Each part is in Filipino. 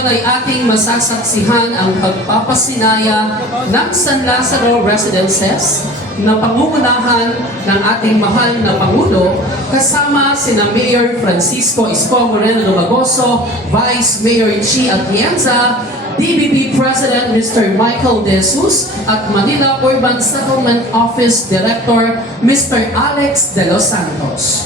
Ngayon ay ating masasaksihan ang pagpapasinaya ng San Lazaro Residences na pangungunahan ng ating mahal na Pangulo kasama sina Mayor Francisco Isko Moreno Dumagoso, Vice Mayor Chi Atienza, DBP President Mr. Michael De Jesus at Manila Urban Settlement Office Director Mr. Alex De Los Santos.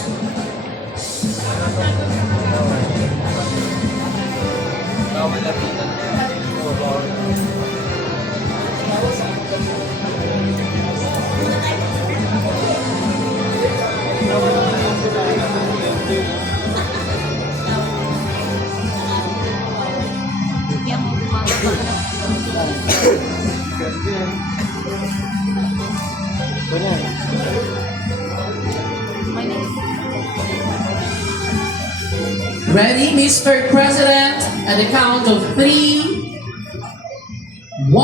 Ready, Mr. President, at the count of 3, 1,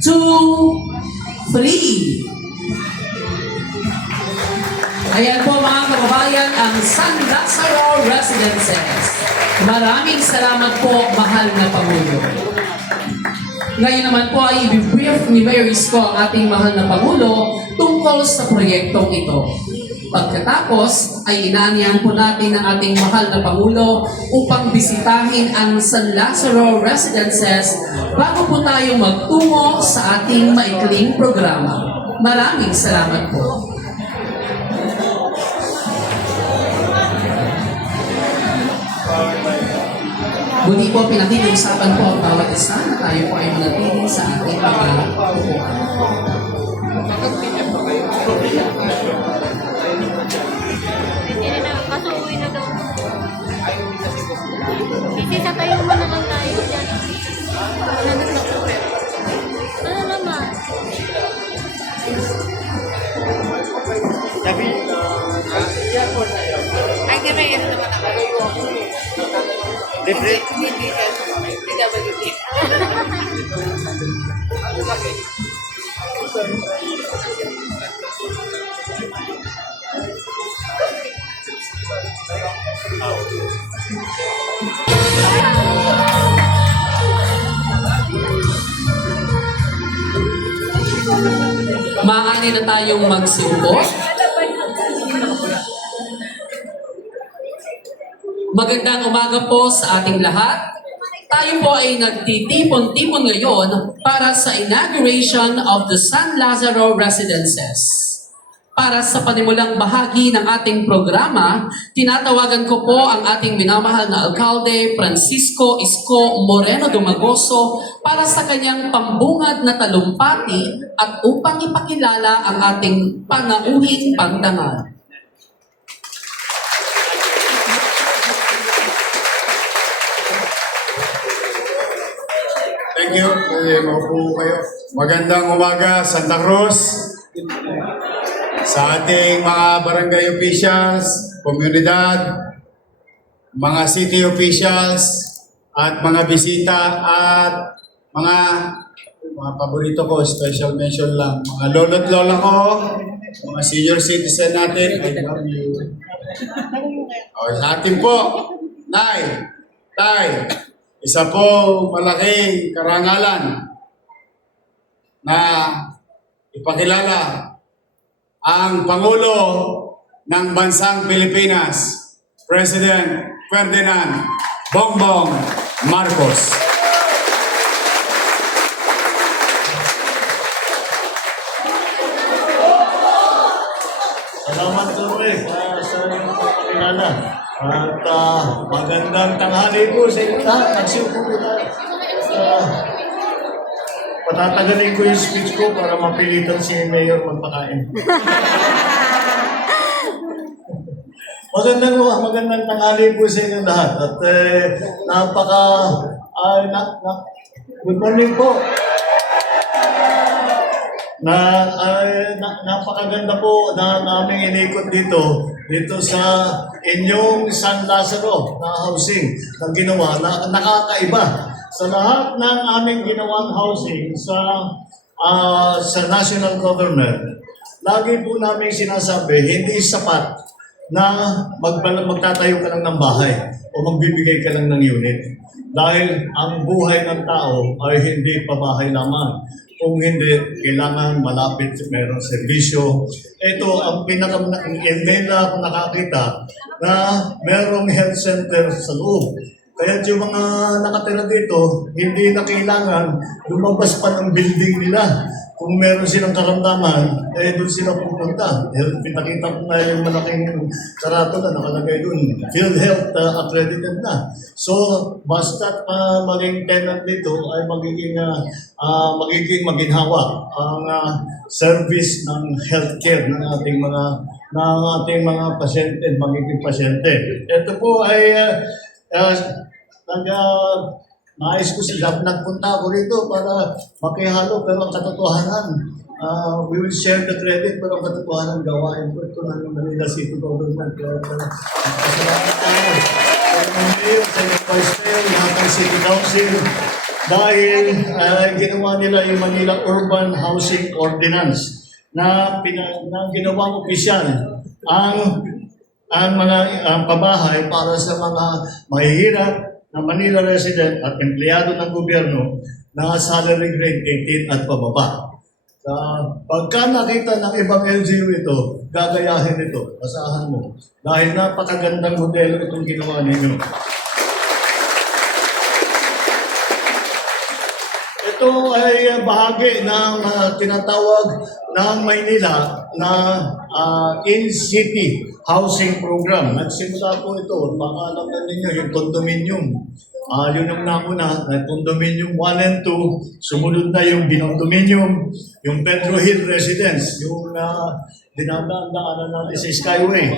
2, 3. Ayan po mga kababayan ang San Lazaro Residences. Maraming salamat po, mahal na Pangulo. Ngayon naman po ay i-brief ni Mayor Isko ang ating mahal na Pangulo tungkol sa proyektong ito. Pagkatapos ay inaanyahan po natin ang ating mahal na Pangulo upang bisitahin ang San Lazaro Residences bago po tayo magtungo sa ating maikling programa. Maraming salamat po. Muli po pinag-iusapan po ang bawat isa na tayo po ay manatili sa ating mga upuan. Kasuwi na daw. Kasi sa tayo mo na lang tayo dyan. Ano naman? Tapi, Ay, kami yan naman ako. libre. Hindi DWD. Maaari na tayong magsiupo. Magandang umaga po sa ating lahat. Tayo po ay nagtitipon-tipon ngayon para sa inauguration of the San Lazaro Residences. Para sa panimulang bahagi ng ating programa, tinatawagan ko po ang ating minamahal na Alcalde Francisco Isko Moreno Dumagoso para sa kanyang pambungad na talumpati at upang ipakilala ang ating panauhing pagdangal. Thank you. Maupo kayo. Magandang umaga, Santa Cruz. Sa ating mga barangay officials, komunidad, mga city officials, at mga bisita, at mga paborito ko, special mention lang, mga lolo't lola ko, mga senior citizen natin, I love you. O, sa atin po, Nay, Tay, isa po malaking karangalan na ipakilala ang Pangulo ng Bansang Pilipinas, President Ferdinand Bongbong Marcos. Salamat Torre sa pagkakilala. At magandang tanghali po sa inyo lahat. Nagsiupo po tayo. Patatagalin ko yung speech ko para mapilitan si Mayor magpakain. Magandang tanghali po sa inyo lahat. At good morning po. Napakaganda po na aming inikot dito sa inyong San Lazaro na housing na ginawa na nakakaiba sa lahat ng aming ginawang housing sa national government. Lagi po namin sinasabi, hindi sapat na magtatayo ka lang ng bahay. o magbibigay ka lang ng unit. Dahil ang buhay ng tao ay hindi pabahay lamang. Kung hindi, kailangan malapit mayroong serbisyo. Ito ang email na ako nakakita na mayroong health center sa loob. Kaya yung mga nakatira dito, hindi na kailangan lumabas pa ng building nila. Kung meron silang karamdaman, doon sila pupunta. Pinakita ko nga yung malaking karato na nakalagay doon. PhilHealth accredited na. So, basta maging tenant dito ay magiging maginhawa ang service ng healthcare ng ating mga pasyente, magiging pasyente. Ito po ay nais ko sila, nagpunta ako rito para makihalo, pero ang katotohanan, we will share the credit, pero ang katotohanan, gawain ko ito ng Manila City Government. Salamat tayo sa Mayor, sa Vice Mayor, lahat ng City Council, dahil ginawa nila yung Manila Urban Housing Ordinance na ginawang opisyal ang mga pabahay para sa mga mahihirap na Manila resident at empleyado ng gobyerno na salary grade 18 at pababa. Pagka nakita ng ibang LGU ito, gagayahin ito, asahan mo. Dahil napakagandang modelo itong ginawa ninyo. Ito ay bahagi ng tinatawag ng Maynila na in-city housing program. Nagsimula po ito, baka alam na ninyo, yung condominium. Yun ang nauna, condominium 1 and 2, sumunod na yung binomdominium, yung Pedro Hill Residence, yung dinadaan-daanan natin sa Skyway.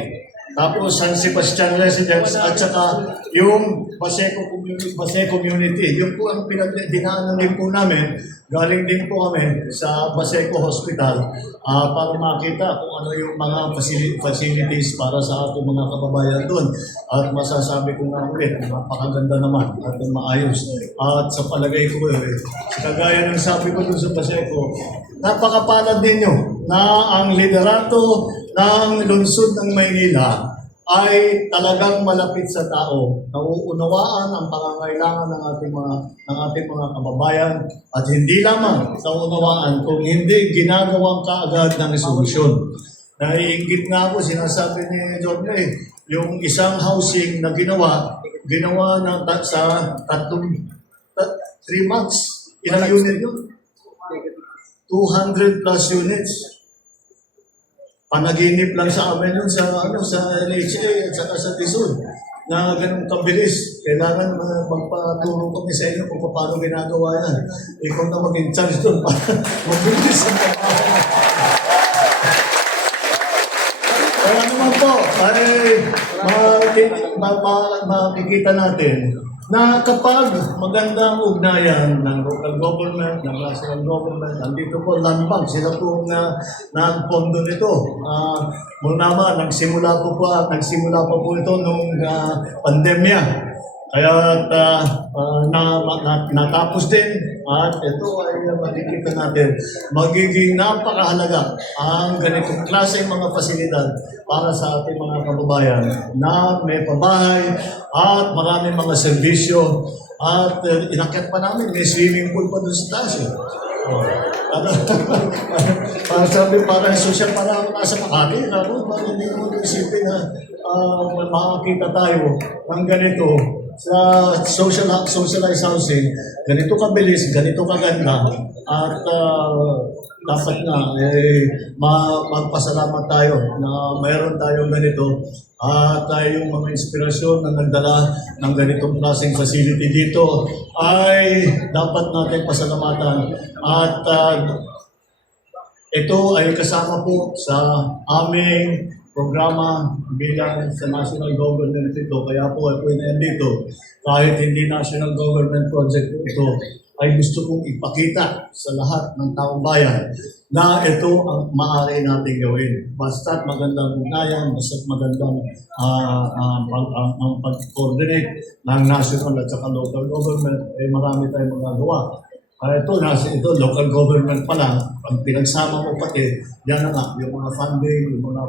Tapos San Sebastian Residence at saka yung Base Community. Yung po ang dinaanan din po namin. Galing din po kami sa Baseco Hospital para makita kung ano yung mga facilities para sa ating mga kababayan doon. At masasabi ko nga ulit, napakaganda naman at maayos. At sa palagay ko, kagaya ng sabi ko doon sa Baseco, napakapalad ninyo na ang liderato ng lungsod ng Maynila ay talagang malapit sa tao. Nauunawaan ang pangangailangan ng ating mga kababayan at hindi lamang nauunawaan kung hindi ginagawang kaagad ng solusyon. Naiinggit nga ako, sinasabi ni John Ray, yung isang housing na ginawa na sa 3 months. Ilang unit yun? 200 plus units. Panaginip lang sa amin yun sa LHA at saka sa Tizon na ganun kabilis. Kailangan magpaturo kami sa inyo kung paano ginagawa yan. Ikaw na mag-in charge doon para mabilis ang trabaho. Kaya naman po, makikita natin na kapag magandang ugnayan ng local government, ng national government, nandito po land bank, sila po nagpondo nito. Muna nagsimula pa po ito nung pandemya. Kaya natapos din at ito ay makikita natin magiging napakahalaga ang ganitong klaseng mga pasilidad para sa ating mga kababayan na may pabahay at maraming mga serbisyo at inakyat pa namin, may swimming pool pa doon sa taas. Para sabi, para social, para nasa Makati, hindi naman isipin na makakita tayo ng ganito sa socialized housing, ganito kabilis, ganito kaganda, at dapat na magpasalamat tayo na mayroon tayong ganito at yung mga inspirasyon na nagdala ng ganitong klaseng facility dito ay dapat natin pasalamatan at ito ay kasama po sa aming programa bilang sa national government ito. Kaya po ako nandito. Kahit hindi national government project ito, ay gusto kong ipakita sa lahat ng taong bayan na ito ang maaari natin gawin. Basta't magandang ugnayan, basta't magandang pag-coordinate ng national at saka local government, ay marami tayong magagawa. Ito, local government pa lang, pag pinagsama mo pati, yan na nga, yung mga funding, yung mga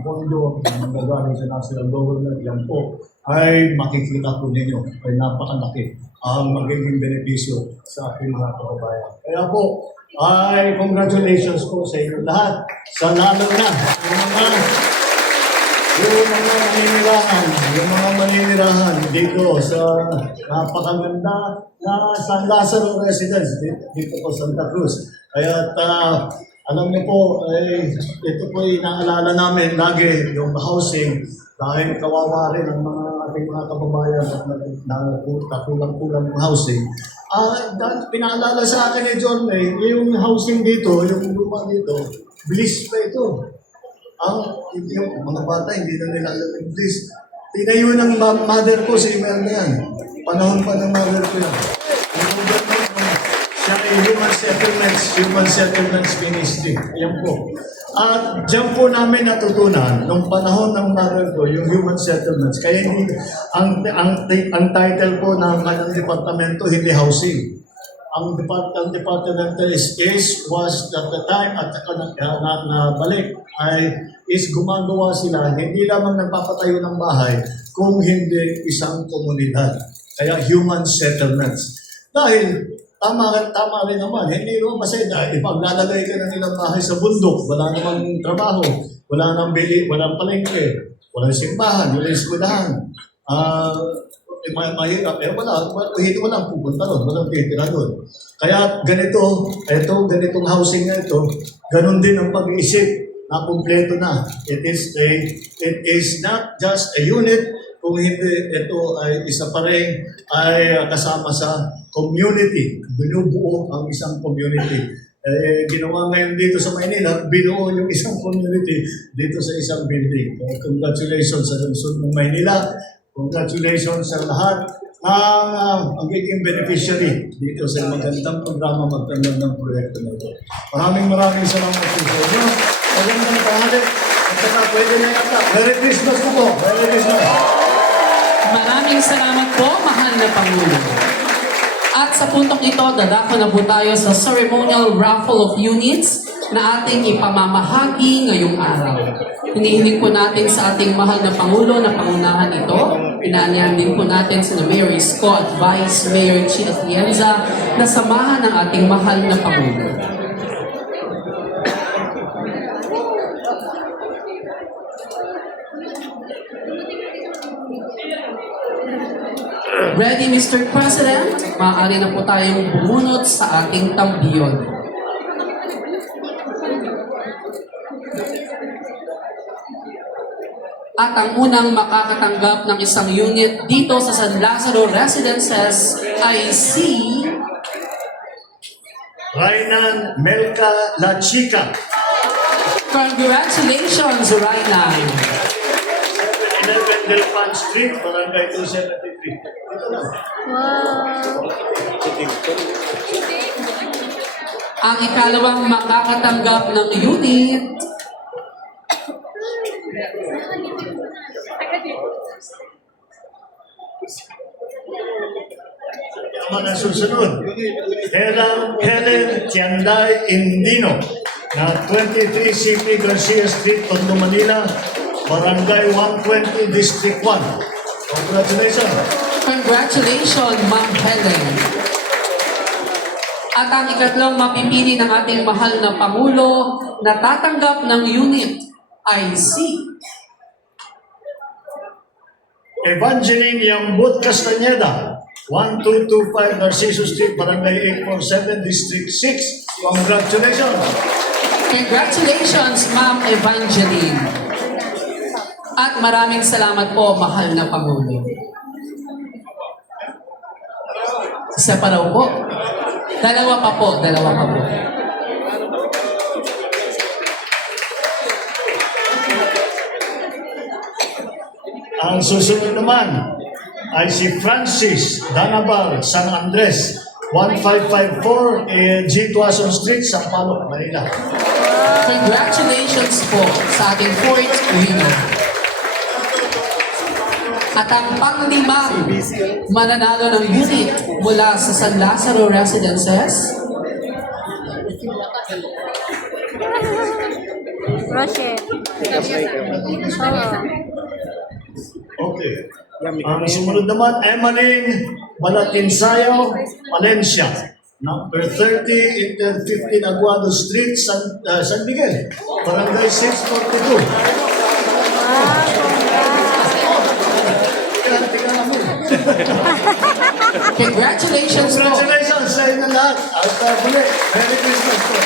pondo, yung magagaling sa national government, yan po ay makikita po ninyo ay napakalaki ang magiging benepisyo sa ating mga kababayan. Kaya po, ay congratulations po sa inyo lahat. Sa lalo na yung mga maninirahan dito sa napakaganda na San Lazaro Residence dito po Santa Cruz. Kaya alam niyo po, ito po inaalala namin lagi yung housing dahil kawawa rin ang mga ating mga kababayan na kulang-kulang ng housing. Pinaalala sa akin ni John May, yung housing dito, yung lupa dito, bliss pa ito. Yung mga bata, hindi na nila alam yung bliss. Tinayo ng mother ko si Imelda yan. Panahon pa ng mother ko yan. Siya ay Human Settlements Ministry. Ayan po. At diyan po namin natutunan, nung panahon ng mother ko, yung Human Settlements. Kaya hindi, ang title po ng kanyang departamento, hindi housing. Ang departamento was at the time at na balik is gumagawa sila, hindi lamang nagpapatayo ng bahay, kung hindi isang komunidad. Kaya human settlements. Dahil tama rin naman, hindi naman masaya dahil ipaglalagay ka ng ilang bahay sa bundok, wala namang trabaho, wala nang bili, walang palengke, walang simbahan, walang eskwelahan. Mahirap, pero walang pupunta doon, walang titira doon. Kaya ganitong housing na ito, ganun din ang pag-iisip na kumpleto na. It is not just a unit, kung hindi ito ay isa pa rin ay kasama sa community. Binubuo ang isang community. Ginawa ngayon dito sa Maynila, binuo yung isang community dito sa isang building. Congratulations sa lungsod ng Maynila. Congratulations sa lahat ng magiging beneficiary dito sa magandang programa magtanong ng proyekto na ito. Maraming salamat po sa inyo. Magandang tanghali. At saka pwede na yata. Merry Christmas po. Merry Christmas. Maraming salamat po, mahal na Pangulo. At sa puntong ito, dadako na po tayo sa ceremonial raffle of units na ating ipamamahagi ngayong araw. Hinihiling po natin sa ating mahal na Pangulo na pangunahan ito. Inaanyahan din po natin si Mayor Isko at Vice Mayor Chi Atienza na samahan ng ating mahal na Pangulo. Ready, Mr. President? Maaari na po tayong bumunot sa ating tambiyon. At ang unang makakatanggap ng isang unit dito sa San Lazaro Residences ay si Rainan Melka La Chica. Congratulations, Rainan! 11 Delpan Street, Barangay 273. Dito lang. Wow! Ang ikalawang makakatanggap ng unit Naman ang susunod. Helen Tianday Indino na 23 CP Garcia Street, Tondo, Manila, Barangay 120, District 1. Congratulations. Congratulations, Ma'am Helen. At ang ikatlong mapipili ng ating mahal na Pangulo na tatanggap ng unit ay si Evangeline Yambut Castañeda, 1225 Narciso Street, Barangay 847, District 6. Congratulations. Congratulations, Ma'am Evangeline. At maraming salamat po, mahal na Pangulo. Isa pa raw po. Dalawa pa po. Ang susunod naman ay si Francis Danabal San Andres, 1554 G. Tuason Street, Sampaloc, Manila. Congratulations po sa ating fourth winner. At ang panglimang mananalo ng unit mula sa San Lazaro Residences Rochelle. Oo. Okay. Ang sumunod naman, Emmeline Malatinsayo Valencia. Number 30, Inter 15 Aguado Street, San Miguel. Barangay 642. Congratulations po. Congratulations sa inyo lahat. At muli, Merry Christmas po.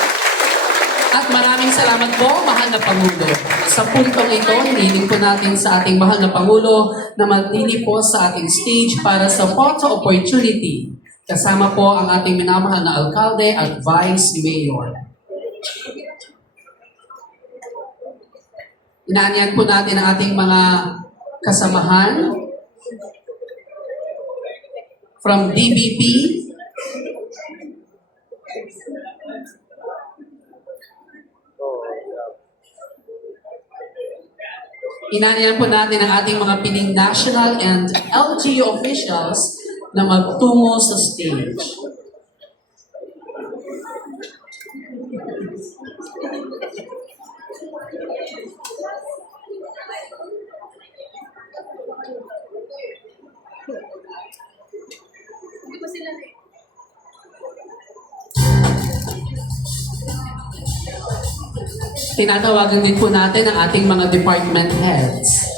At maraming salamat po, mahal na Pangulo. Sa puntong ito, hiniling po natin sa ating mahal na Pangulo na manili po sa ating stage para sa photo opportunity. Kasama po ang ating minamahal na alkalde at vice mayor. Inaanyan po natin ang ating mga kasamahan from DBP, Inanyan po natin ang ating mga piling national and LGU officials na magtungo sa stage. Tinatawagan din po natin ang ating mga department heads.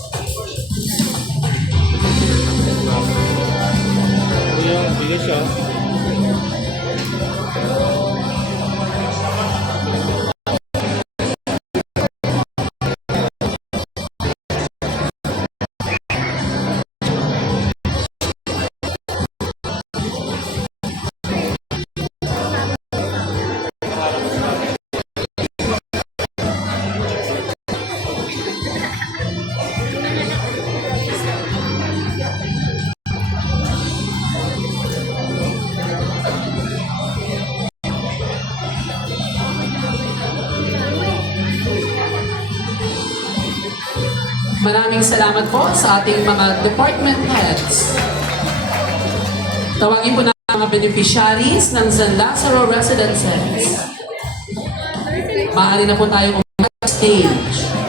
Maraming salamat po sa ating mga department heads. Tawagin po na ang mga beneficiaries ng San Lazaro Residences. Maaari na po tayo umunta sa stage.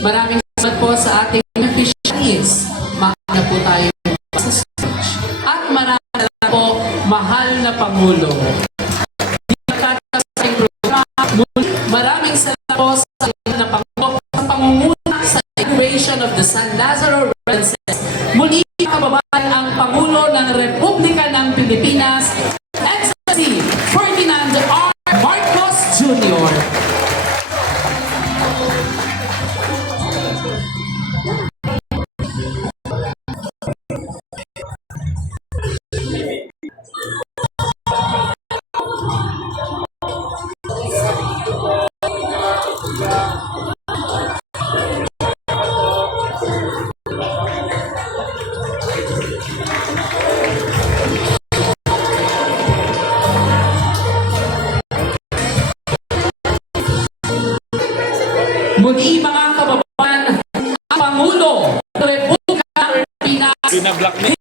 Maraming salamat po sa ating beneficiaries. Maaari na po tayo sa stage. At maraming salamat po, mahal na Pangulo. Maraming salamat po sa ating na Pangulo sa pangunguna sa inauguration of the San Lazaro Residences. Muli kababayan ang Pangulo ng Republika ng Pilipinas, Excellency Ferdinand R. Marcos Jr. Muli mga kababayan, ang Pangulo ng Republika ng Pilipinas,